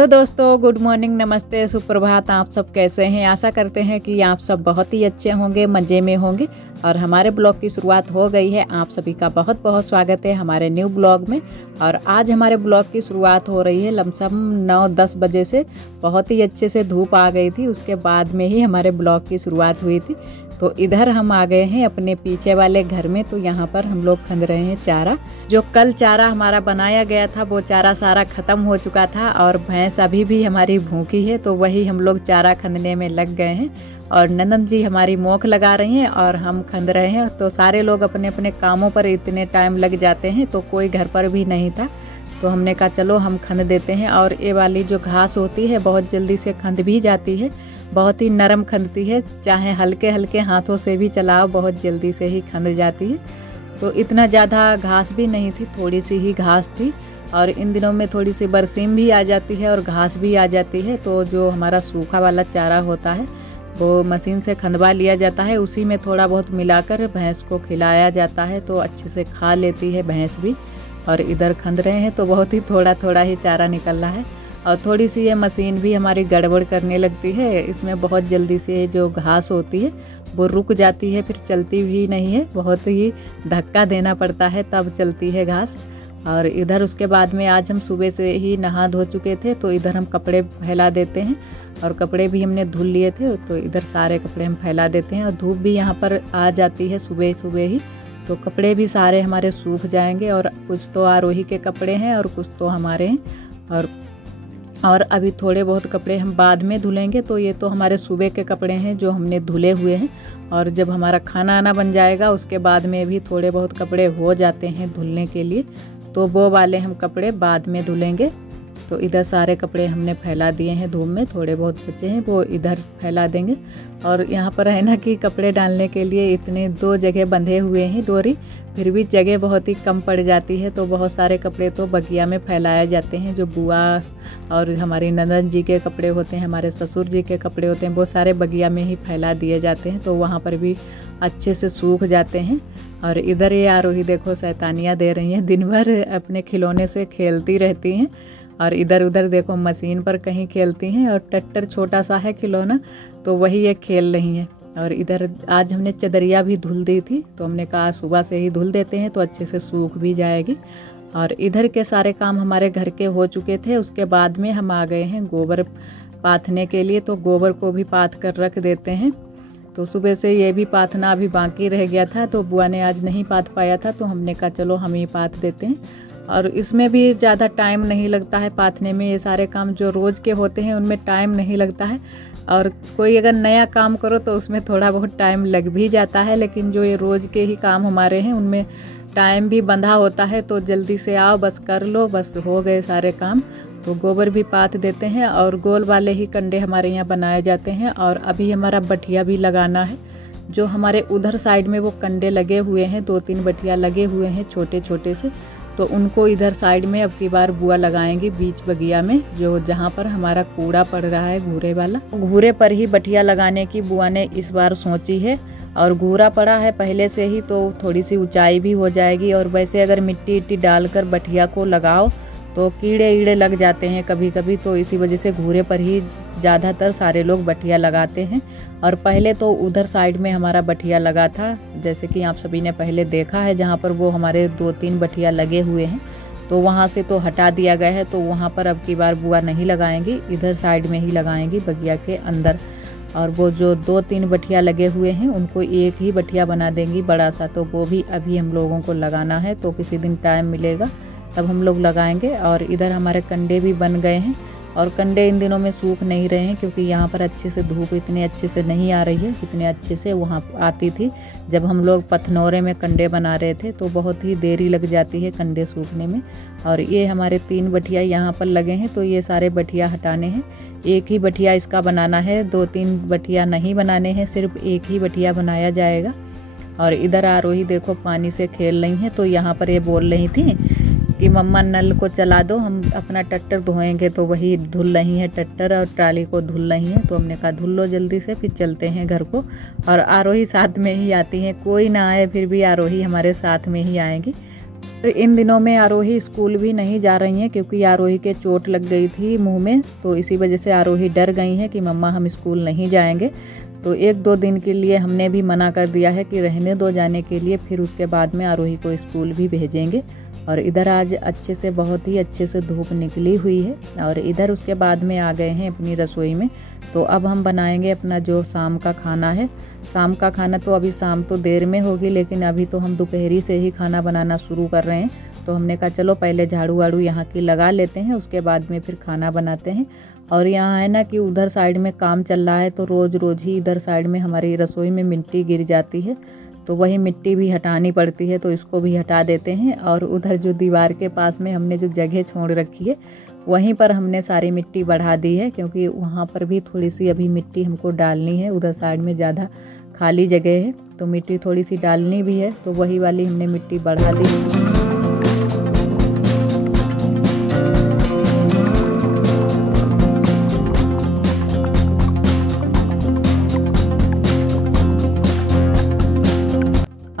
Hello दोस्तों, good morning, नमस्ते, सुप्रभात। आप सब कैसे हैं? आशा करते हैं कि आप सब बहुत ही अच्छे होंगे, मज़े में होंगे। और हमारे ब्लॉग की शुरुआत हो गई है। आप सभी का बहुत बहुत स्वागत है हमारे न्यू ब्लॉग में। और आज हमारे ब्लॉग की शुरुआत हो रही है लमसम 9-10 बजे से। बहुत ही अच्छे से धूप आ गई थी, उसके बाद में ही हमारे ब्लॉग की शुरुआत हुई थी। तो इधर हम आ गए हैं अपने पीछे वाले घर में। तो यहाँ पर हम लोग खंद रहे हैं चारा। जो कल चारा हमारा बनाया गया था वो चारा सारा ख़त्म हो चुका था और भैंस अभी भी हमारी भूखी है, तो वही हम लोग चारा खंदने में लग गए हैं। और ननद जी हमारी मोख लगा रही हैं और हम खंद रहे हैं। तो सारे लोग अपने अपने कामों पर इतने टाइम लग जाते हैं, तो कोई घर पर भी नहीं था। तो हमने कहा चलो हम खंद देते हैं। और ये वाली जो घास होती है बहुत जल्दी से खंद भी जाती है, बहुत ही नरम खंदती है। चाहे हल्के हल्के हाथों से भी चलाओ, बहुत जल्दी से ही खंद जाती है। तो इतना ज़्यादा घास भी नहीं थी, थोड़ी सी ही घास थी। और इन दिनों में थोड़ी सी बरसीम भी आ जाती है और घास भी आ जाती है। तो जो हमारा सूखा वाला चारा होता है वो मशीन से खंदवा लिया जाता है, उसी में थोड़ा बहुत मिलाकर भैंस को खिलाया जाता है, तो अच्छे से खा लेती है भैंस भी। और इधर खंद रहे हैं तो बहुत ही थोड़ा थोड़ा ही चारा निकल रहा है। और थोड़ी सी ये मशीन भी हमारी गड़बड़ करने लगती है। इसमें बहुत जल्दी से जो घास होती है वो रुक जाती है, फिर चलती भी नहीं है। बहुत ही धक्का देना पड़ता है तब चलती है घास। और इधर उसके बाद में आज हम सुबह से ही नहा धो चुके थे, तो इधर हम कपड़े फैला देते हैं। और कपड़े भी हमने धुल लिए थे, तो इधर सारे कपड़े हम फैला देते हैं। और धूप भी यहाँ पर आ जाती है सुबह सुबह ही, तो कपड़े भी सारे हमारे सूख जाएंगे। और कुछ तो आरोही के कपड़े हैं और कुछ तो हमारे हैं। और अभी थोड़े बहुत कपड़े हम बाद में धुलेंगे। तो ये तो हमारे सुबह के कपड़े हैं जो हमने धुले हुए हैं। और जब हमारा खाना आना बन जाएगा उसके बाद में भी थोड़े बहुत कपड़े हो जाते हैं धुलने के लिए, तो वो वाले हम कपड़े बाद में धुलेंगे। तो इधर सारे कपड़े हमने फैला दिए हैं धूप में, थोड़े बहुत बचे हैं वो इधर फैला देंगे। और यहाँ पर है ना कि कपड़े डालने के लिए इतने 2 जगह बंधे हुए हैं डोरी, फिर भी जगह बहुत ही कम पड़ जाती है। तो बहुत सारे कपड़े तो बगिया में फैलाए जाते हैं। जो बुआ और हमारी ननद जी के कपड़े होते हैं, हमारे ससुर जी के कपड़े होते हैं, वो सारे बगिया में ही फैला दिए जाते हैं, तो वहाँ पर भी अच्छे से सूख जाते हैं। और इधर ये आरोही देखो शैतानियाँ दे रही हैं, दिन भर अपने खिलौने से खेलती रहती हैं। और इधर उधर देखो मशीन पर कहीं खेलती हैं। और टट्टर छोटा सा है खिलौना, तो वही ये खेल रही हैं। और इधर आज हमने चदरिया भी धुल दी थी, तो हमने कहा सुबह से ही धुल देते हैं तो अच्छे से सूख भी जाएगी। और इधर के सारे काम हमारे घर के हो चुके थे। उसके बाद में हम आ गए हैं गोबर पाथने के लिए, तो गोबर को भी पाथ कर रख देते हैं। तो सुबह से ये भी पाथना अभी बाकी रह गया था, तो बुआ ने आज नहीं पाथ पाया था, तो हमने कहा चलो हम ही पाथ देते हैं। और इसमें भी ज़्यादा टाइम नहीं लगता है पाथने में। ये सारे काम जो रोज़ के होते हैं उनमें टाइम नहीं लगता है। और कोई अगर नया काम करो तो उसमें थोड़ा बहुत टाइम लग भी जाता है, लेकिन जो ये रोज़ के ही काम हमारे हैं उनमें टाइम भी बंधा होता है। तो जल्दी से आओ, बस कर लो, बस हो गए सारे काम। तो गोबर भी पाथ देते हैं और गोल वाले ही कंडे हमारे यहाँ बनाए जाते हैं। और अभी हमारा बठिया भी लगाना है। जो हमारे उधर साइड में वो कंडे लगे हुए हैं, 2-3 बठिया लगे हुए हैं छोटे छोटे से, तो उनको इधर साइड में अब की बार बुआ लगाएंगी बीच बगिया में, जो जहाँ पर हमारा कूड़ा पड़ रहा है घूरे वाला। घूरे पर ही बठिया लगाने की बुआ ने इस बार सोची है। और घूरा पड़ा है पहले से ही, तो थोड़ी सी ऊंचाई भी हो जाएगी। और वैसे अगर मिट्टी इट्टी डालकर बठिया को लगाओ तो कीड़े ईड़े लग जाते हैं कभी कभी, तो इसी वजह से घूरे पर ही ज़्यादातर सारे लोग बठिया लगाते हैं। और पहले तो उधर साइड में हमारा बठिया लगा था, जैसे कि आप सभी ने पहले देखा है, जहाँ पर वो हमारे 2-3 बठिया लगे हुए हैं, तो वहाँ से तो हटा दिया गया है। तो वहाँ पर अब की बार बुआ नहीं लगाएंगी, इधर साइड में ही लगाएंगी बगिया के अंदर। और वो जो 2-3 बठिया लगे हुए हैं उनको एक ही बठिया बना देंगी बड़ा सा, तो वो भी अभी हम लोगों को लगाना है। तो किसी दिन टाइम मिलेगा तब हम लोग लगाएंगे। और इधर हमारे कंडे भी बन गए हैं। और कंडे इन दिनों में सूख नहीं रहे हैं, क्योंकि यहाँ पर अच्छे से धूप इतने अच्छे से नहीं आ रही है जितने अच्छे से वहाँ आती थी जब हम लोग पथनौरे में कंडे बना रहे थे। तो बहुत ही देरी लग जाती है कंडे सूखने में। और ये हमारे 3 बठिया यहाँ पर लगे हैं, तो ये सारे बठिया हटाने हैं। एक ही बठिया इसका बनाना है, 2-3 बठिया नहीं बनाने हैं, सिर्फ एक ही बठिया बनाया जाएगा। और इधर आरोही देखो पानी से खेल रही हैं। तो यहाँ पर ये बोल रही थी कि मम्मा नल को चला दो, हम अपना टट्टर धोएंगे। तो वही धुल रही है, टट्टर और ट्राली को धुल रही है। तो हमने कहा धुल लो जल्दी से, फिर चलते हैं घर को। और आरोही साथ में ही आती हैं, कोई ना आए फिर भी आरोही हमारे साथ में ही आएंगी। इन दिनों में आरोही स्कूल भी नहीं जा रही हैं क्योंकि आरोही के चोट लग गई थी मुंह में, तो इसी वजह से आरोही डर गई हैं कि मम्मा हम स्कूल नहीं जाएंगे। तो 1-2 दिन के लिए हमने भी मना कर दिया है कि रहने दो जाने के लिए, फिर उसके बाद में आरोही को स्कूल भी भेजेंगे। और इधर आज अच्छे से, बहुत ही अच्छे से धूप निकली हुई है और इधर उसके बाद में आ गए हैं अपनी रसोई में। तो अब हम बनाएंगे अपना जो शाम का खाना है। शाम का खाना तो अभी शाम तो देर में होगी, लेकिन अभी तो हम दोपहरी से ही खाना बनाना शुरू कर रहे हैं। तो हमने कहा चलो पहले झाड़ू वाड़ू यहाँ की लगा लेते हैं, उसके बाद में फिर खाना बनाते हैं। और यहाँ है ना कि उधर साइड में काम चल रहा है, तो रोज़ रोज़ ही इधर साइड में हमारी रसोई में मिट्टी गिर जाती है, तो वही मिट्टी भी हटानी पड़ती है, तो इसको भी हटा देते हैं। और उधर जो दीवार के पास में हमने जो जगह छोड़ रखी है वहीं पर हमने सारी मिट्टी बढ़ा दी है, क्योंकि वहाँ पर भी थोड़ी सी अभी मिट्टी हमको डालनी है। उधर साइड में ज़्यादा खाली जगह है तो मिट्टी थोड़ी सी डालनी भी है, तो वही वाली हमने मिट्टी बढ़ा दी।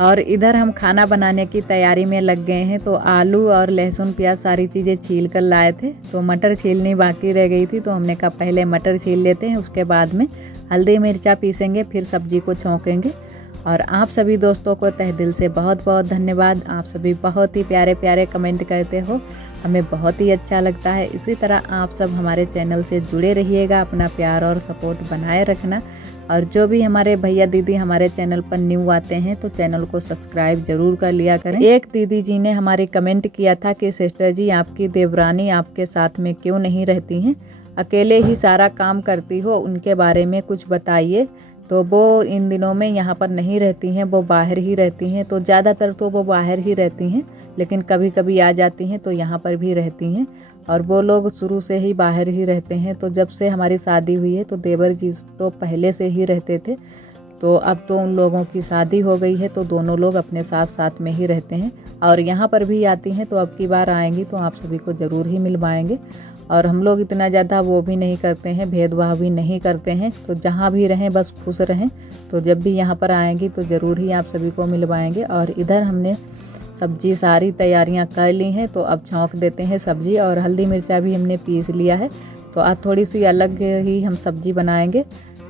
और इधर हम खाना बनाने की तैयारी में लग गए हैं। तो आलू और लहसुन प्याज सारी चीज़ें छील कर लाए थे, तो मटर छीलनी बाकी रह गई थी, तो हमने कहा पहले मटर छील लेते हैं, उसके बाद में हल्दी मिर्चा पीसेंगे, फिर सब्जी को छौंकेंगे। और आप सभी दोस्तों को तहे दिल से बहुत बहुत धन्यवाद। आप सभी बहुत ही प्यारे प्यारे कमेंट करते हो, हमें बहुत ही अच्छा लगता है। इसी तरह आप सब हमारे चैनल से जुड़े रहिएगा, अपना प्यार और सपोर्ट बनाए रखना। और जो भी हमारे भैया दीदी हमारे चैनल पर न्यू आते हैं तो चैनल को सब्सक्राइब जरूर कर लिया करें। एक दीदी जी ने हमारी कमेंट किया था कि सिस्टर जी आपकी देवरानी आपके साथ में क्यों नहीं रहती हैं, अकेले ही सारा काम करती हो, उनके बारे में कुछ बताइए। तो वो इन दिनों में यहाँ पर नहीं रहती हैं, वो बाहर ही रहती हैं। तो ज़्यादातर तो वो बाहर ही रहती हैं, लेकिन कभी कभी आ जाती हैं तो यहाँ पर भी रहती हैं। और वो लोग शुरू से ही बाहर ही रहते हैं। तो जब से हमारी शादी हुई है तो देवर जी तो पहले से ही रहते थे, तो अब तो उन लोगों की शादी हो गई है, तो दोनों लोग अपने साथ साथ में ही रहते हैं। और यहाँ पर भी आती हैं, तो अब की बार आएंगी तो आप सभी को ज़रूर ही मिलवाएंगे। और हम लोग इतना ज़्यादा वो भी नहीं करते हैं, भेदभाव भी नहीं करते हैं, तो जहाँ भी रहें बस खुश रहें। तो जब भी यहाँ पर आएंगी तो ज़रूर ही आप सभी को मिलवाएंगे। और इधर हमने सब्जी सारी तैयारियां कर ली हैं, तो अब छौंक देते हैं सब्जी। और हल्दी मिर्चा भी हमने पीस लिया है, तो आज थोड़ी सी अलग ही हम सब्जी बनाएंगे।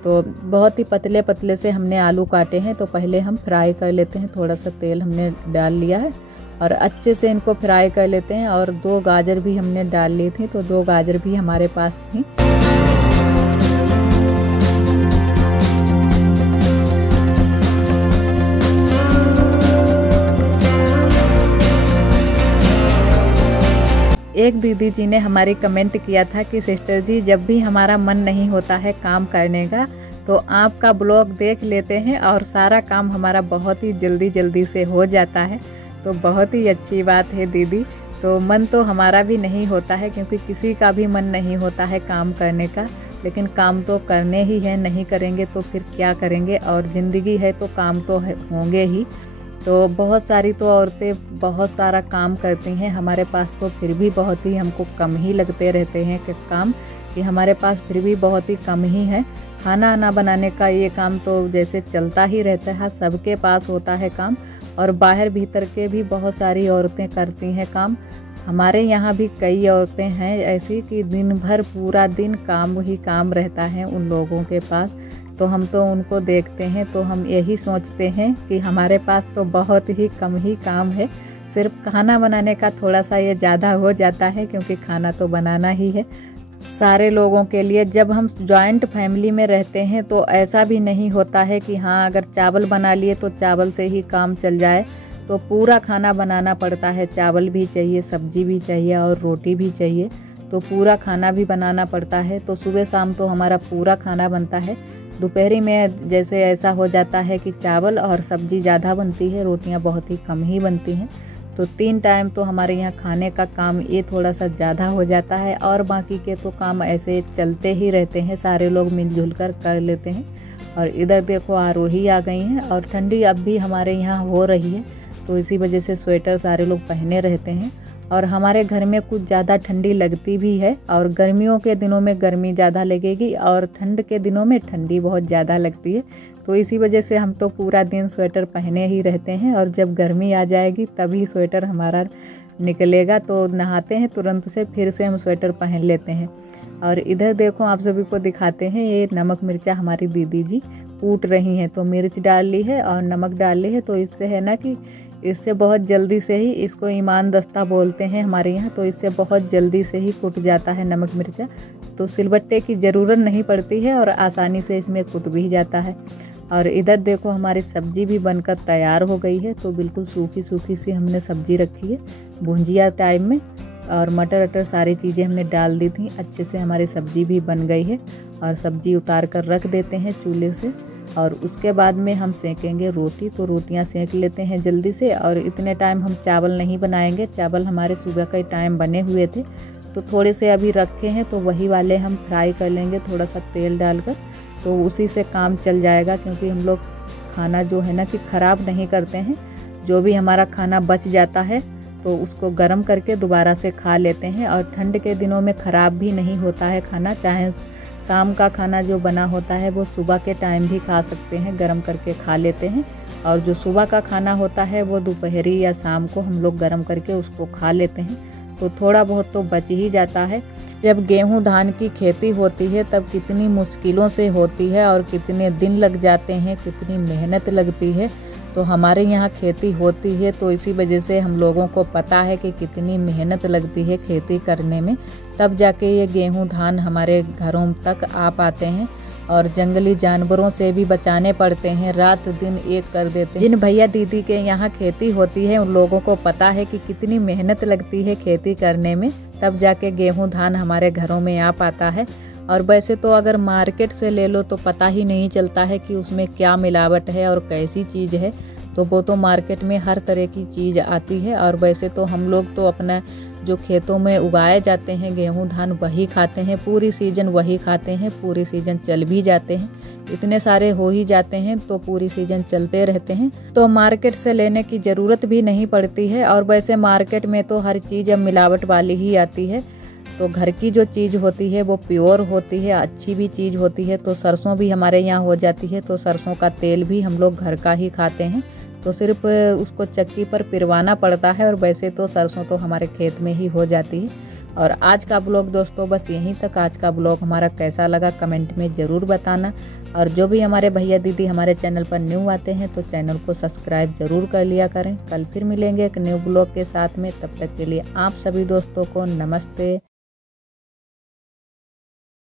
तो बहुत ही पतले पतले से हमने आलू काटे हैं, तो पहले हम फ्राई कर लेते हैं। थोड़ा सा तेल हमने डाल लिया है और अच्छे से इनको फ्राई कर लेते हैं। और 2 गाजर भी हमने डाल ली थी, तो 2 गाजर भी हमारे पास थी। एक दीदी जी ने हमारी कमेंट किया था कि सिस्टर जी जब भी हमारा मन नहीं होता है काम करने का तो आपका ब्लॉग देख लेते हैं और सारा काम हमारा बहुत ही जल्दी जल्दी से हो जाता है। तो बहुत ही अच्छी बात है दीदी। तो मन तो हमारा भी नहीं होता है, क्योंकि किसी का भी मन नहीं होता है काम करने का, लेकिन काम तो करने ही है, नहीं करेंगे तो फिर क्या करेंगे। और ज़िंदगी है तो काम तो होंगे ही। तो बहुत सारी तो औरतें बहुत सारा काम करती हैं, हमारे पास तो फिर भी बहुत ही हमको कम ही लगते रहते हैं कि काम, कि हमारे पास फिर भी बहुत ही कम ही है। खाना आना बनाने का ये काम तो जैसे चलता ही रहता है, सबके पास होता है काम। और बाहर भीतर के भी बहुत सारी औरतें करती हैं काम। हमारे यहाँ भी कई औरतें हैं ऐसी कि दिन भर पूरा दिन काम ही काम रहता है उन लोगों के पास। तो हम तो उनको देखते हैं तो हम यही सोचते हैं कि हमारे पास तो बहुत ही कम ही काम है। सिर्फ खाना बनाने का थोड़ा सा ये ज़्यादा हो जाता है, क्योंकि खाना तो बनाना ही है सारे लोगों के लिए। जब हम जॉइंट फैमिली में रहते हैं तो ऐसा भी नहीं होता है कि हाँ अगर चावल बना लिए तो चावल से ही काम चल जाए, तो पूरा खाना बनाना पड़ता है। चावल भी चाहिए, सब्जी भी चाहिए और रोटी भी चाहिए, तो पूरा खाना भी बनाना पड़ता है। तो सुबह शाम तो हमारा पूरा खाना बनता है। दोपहरी में जैसे ऐसा हो जाता है कि चावल और सब्जी ज़्यादा बनती है, रोटियां बहुत ही कम ही बनती हैं। तो 3 टाइम तो हमारे यहाँ खाने का काम ये थोड़ा सा ज़्यादा हो जाता है, और बाकी के तो काम ऐसे चलते ही रहते हैं, सारे लोग मिलजुल कर लेते हैं। और इधर देखो आरोही आ गई हैं, और ठंडी अब भी हमारे यहाँ हो रही है, तो इसी वजह से स्वेटर सारे लोग पहने रहते हैं। और हमारे घर में कुछ ज़्यादा ठंडी लगती भी है, और गर्मियों के दिनों में गर्मी ज़्यादा लगेगी और ठंड के दिनों में ठंडी बहुत ज़्यादा लगती है। तो इसी वजह से हम तो पूरा दिन स्वेटर पहने ही रहते हैं, और जब गर्मी आ जाएगी तभी स्वेटर हमारा निकलेगा। तो नहाते हैं तुरंत से फिर से हम स्वेटर पहन लेते हैं। और इधर देखो आप सभी को दिखाते हैं, ये नमक मिर्चा हमारी दीदी जी कूट रही हैं। तो मिर्च डाल ली है और नमक डाल ली है। तो इससे है ना कि इससे बहुत जल्दी से ही, इसको ईमान दस्ता बोलते हैं हमारे यहाँ, तो इससे बहुत जल्दी से ही कुट जाता है नमक मिर्चा। तो सिलबट्टे की ज़रूरत नहीं पड़ती है और आसानी से इसमें कुट भी जाता है। और इधर देखो हमारी सब्जी भी बनकर तैयार हो गई है। तो बिल्कुल सूखी सूखी सी हमने सब्जी रखी है भुंजिया टाइप में, और मटर अटर सारी चीज़ें हमने डाल दी थी। अच्छे से हमारी सब्जी भी बन गई है, और सब्जी उतार कर रख देते हैं चूल्हे से। और उसके बाद में हम सेकेंगे रोटी। तो रोटियां सेक लेते हैं जल्दी से। और इतने टाइम हम चावल नहीं बनाएंगे, चावल हमारे सुबह का टाइम बने हुए थे, तो थोड़े से अभी रखे हैं, तो वही वाले हम फ्राई कर लेंगे थोड़ा सा तेल डालकर। तो उसी से काम चल जाएगा, क्योंकि हम लोग खाना जो है ना कि ख़राब नहीं करते हैं। जो भी हमारा खाना बच जाता है तो उसको गर्म करके दोबारा से खा लेते हैं। और ठंड के दिनों में ख़राब भी नहीं होता है खाना, चाहे शाम का खाना जो बना होता है वो सुबह के टाइम भी खा सकते हैं, गर्म करके खा लेते हैं। और जो सुबह का खाना होता है वो दोपहरी या शाम को हम लोग गर्म करके उसको खा लेते हैं। तो थोड़ा बहुत तो बच ही जाता है। जब गेहूं धान की खेती होती है तब कितनी मुश्किलों से होती है, और कितने दिन लग जाते हैं, कितनी मेहनत लगती है। तो हमारे यहाँ खेती होती है, तो इसी वजह से हम लोगों को पता है कि कितनी मेहनत लगती है खेती करने में। तब जाके ये गेहूं धान हमारे घरों तक आ पाते हैं। और जंगली जानवरों से भी बचाने पड़ते हैं, रात दिन एक कर देते हैं। जिन भैया दीदी के यहाँ खेती होती है उन लोगों को पता है कि कितनी मेहनत लगती है खेती करने में, तब जाके गेहूं धान हमारे घरों में आ पाता है। और वैसे तो अगर मार्केट से ले लो तो पता ही नहीं चलता है कि उसमें क्या मिलावट है और कैसी चीज़ है। तो वो तो मार्केट में हर तरह की चीज़ आती है। और वैसे तो हम लोग तो अपना जो खेतों में उगाए जाते हैं गेहूं धान वही खाते हैं, पूरी सीजन वही खाते हैं, पूरी सीजन चल भी जाते हैं। इतने सारे हो ही जाते हैं तो पूरी सीजन चलते रहते हैं, तो मार्केट से लेने की ज़रूरत भी नहीं पड़ती है। और वैसे मार्केट में तो हर चीज़ अब मिलावट वाली ही आती है। तो घर की जो चीज़ होती है वो प्योर होती है, अच्छी भी चीज़ होती है। तो सरसों भी हमारे यहाँ हो जाती है, तो सरसों का तेल भी हम लोग घर का ही खाते हैं। तो सिर्फ उसको चक्की पर पिरवाना पड़ता है, और वैसे तो सरसों तो हमारे खेत में ही हो जाती है। और आज का ब्लॉग दोस्तों बस यहीं तक। आज का ब्लॉग हमारा कैसा लगा कमेंट में ज़रूर बताना। और जो भी हमारे भैया दीदी हमारे चैनल पर न्यू आते हैं तो चैनल को सब्सक्राइब ज़रूर कर लिया करें। कल फिर मिलेंगे एक न्यू ब्लॉग के साथ में, तब तक के लिए आप सभी दोस्तों को नमस्ते।